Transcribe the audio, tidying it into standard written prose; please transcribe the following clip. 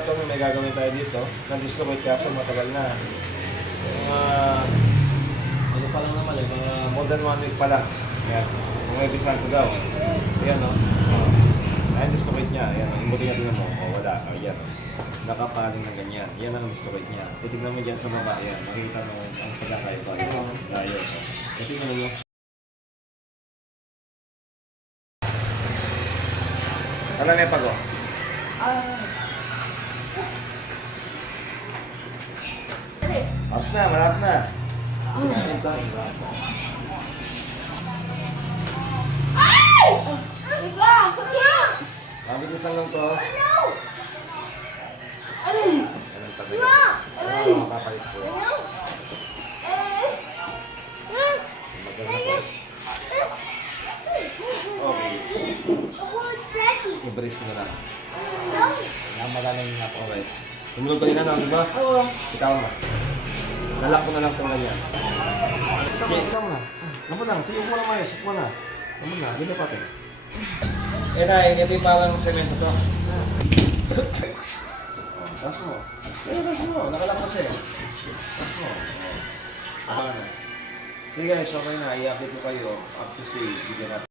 Ito may gagawin tayo dito. Nag-dislocate kaso matagal na. Ano pa lang naman mga more than 1 week pa lang. Ayan. Kung may bisan ko daw. Ayan o. Ayan, dislocate niya. Ayan, imuti niya tingnan mo. Wala. Ayan. Nakapaling na ganyan. Yan ang dislocate niya. Titignan mo dyan sa baba. Ayan. Makikita mo ang pagkakaiba. Layo. Titignan mo. Ano na yung pag-o? Tapos na, malapit na. Ay! Iba! Sakit! Bakit isang lang to? Aray! Anong tagal? Ano ang papalit ko? Magagal na po. I-brace ko na lang. Namagaling na po. Okay. Tumulog ka na, di ba? Oo. Ikaw na. Lalak ko na lang itong ganyan. Ikaw na. Naman lang. Sige, upo na mayo. Upo na. Naman na. Hindi pa rin. Eh na, ito yung parang semento to. Tas mo. Tas mo. Nakalak kasi. Tas mo. Sige guys, okay na. I-update ko kayo. Up to stay. Bigyan natin.